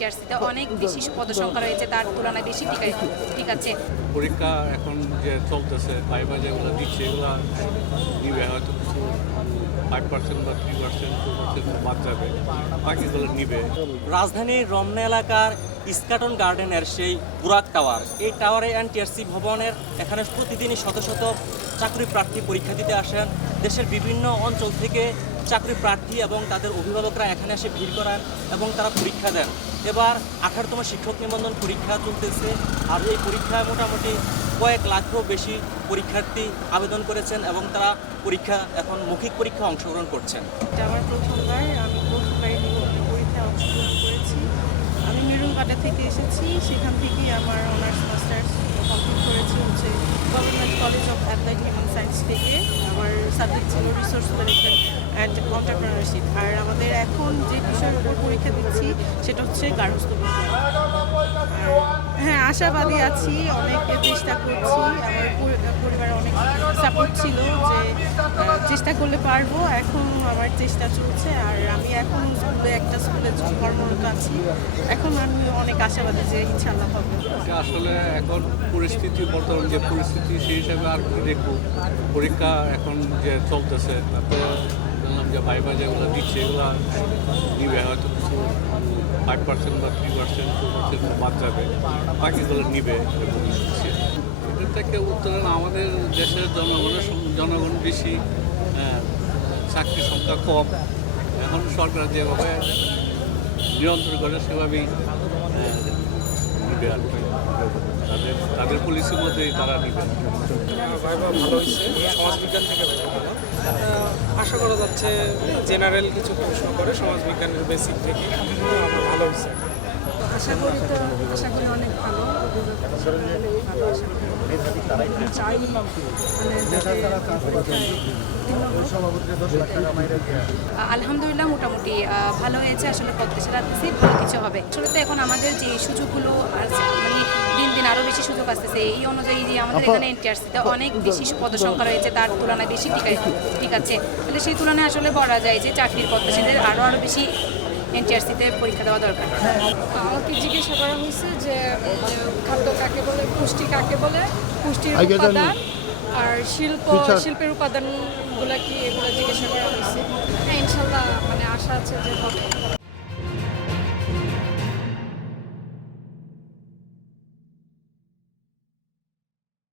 টিআরসিতে অনেক বেশি পদসংখ্যা রয়েছে, তার তুলনায় বেশি ঠিক আছে। পরীক্ষা এখন যে চলতেছে ভাইবা যেগুলো দিচ্ছে এগুলো নিবে হয়তো কিছু 5% বা 3% 2% বাদ যাবে, বাকিগুলো নিবে। রাজধানীর রমনা এলাকার ইস্কাটন গার্ডেনের সেই বুরাক টাওয়ার, এই টাওয়ারে এনটিআরসি ভবনের এখানে প্রতিদিনই শত শত চাকরি প্রার্থী পরীক্ষা দিতে আসেন। দেশের বিভিন্ন অঞ্চল থেকে চাকরি প্রার্থী এবং তাদের অভিভাবকরা এখানে এসে ভিড় করান এবং তারা পরীক্ষা দেন। এবার 18তম শিক্ষক নিবন্ধন পরীক্ষা চলতেছে, আর এই পরীক্ষায় মোটামুটি কয়েক লাখেরও বেশি পরীক্ষার্থী আবেদন করেছেন এবং তারা পরীক্ষা এখন মৌখিক পরীক্ষা অংশগ্রহণ করছেন। এটা আমার প্রথমবার, আমি প্রথমবারই নিবন্ধন পরীক্ষায় অংশগ্রহণ করেছি। আমি মেরুনঘাটা থেকে এসেছি, সেখান থেকেই আমার অনার্স মাস্টার্স কমপ্লিট করেছি হচ্ছে government college of applied human science থেকে। আমার সাবজেক্ট ছিল রিসোর্স ম্যানেজমেন্ট অ্যান্ড এন্টারপ্রেনারশিপ। আর আমাদের এখন যে বিষয়ের উপর পরীক্ষা দিচ্ছি সেটা হচ্ছে গার্হস্থ্য বিজ্ঞান। হ্যাঁ, আশাবাদী আছি, অনেক চেষ্টা করছি। আমার পরিবারে অনেক সাপোর্ট ছিল যে চেষ্টা করলে পারবো। এখন আমার চেষ্টা চলছে, আর আমি এখন একটা স্কুলে কর্মরত আছি। এখন আমি অনেক আশাবাদী যে ইনশাআল্লাহ হবে। আসলে এখন পরিস্থিতি, বর্তমান যে পরিস্থিতি সেই হিসাবে আর কি দেখবো। পরীক্ষা এখন যে চলতেছে তাতে বললাম যে ভাইবা যেগুলো দিচ্ছে এগুলো নিবে হয়তো কিছু 5% বা 3% 2% বাদ যাবে, বাকিগুলো নিবে এবং শুনছি। এদের থেকে উত্তরণ আমাদের দেশের জনগণ বেশি, চাকরির সংখ্যা কম। এখন সরকার যেভাবে নিয়ন্ত্রণ করে সেভাবেই নিবে আর কি। তাদের পলিসির মধ্যেই তারা নিবে। ভাইবা ভালো হয়েছে, সমাজবিজ্ঞান থেকে ভালো। আশা করা যাচ্ছে জেনারেল কিছু প্রশ্ন করে সমাজবিজ্ঞানের বেসিক থেকে ভালো হয়েছে। আশা করি অনেক ভালো। ভালো আশা করি। চাই আলহামদুলিল্লাহ মোটামুটি ভালো হয়েছে। আসলে প্রত্যাশা রাখতেছি ভালো কিছু হবে। আসলে তো এখন আমাদের যে সুযোগগুলো আছে, মানে দিন দিন আরও বেশি সুযোগ আসতেছে। এই অনুযায়ী যে আমাদের এখানে এনটিআরসিতে অনেক বেশি পদসংখ্যা রয়েছে, তার তুলনায় বেশি ঠিক আছে। তাহলে সেই তুলনায় আসলে বলা যায় যে চাকরির প্রত্যাশীদের আরও বেশি এনটিআরসিতে পরীক্ষা দেওয়া দরকার। আমাকে জিজ্ঞাসা করা হয়েছে যে খাদ্য কাকে বলে, পুষ্টি কাকে বলে, পুষ্টির উপাদান আর শিল্পের উপাদানগুলো কি, এগুলো জিজ্ঞাসা করা হয়েছে। হ্যাঁ, ইনশাল্লাহ মানে আশা আছে যে হবে।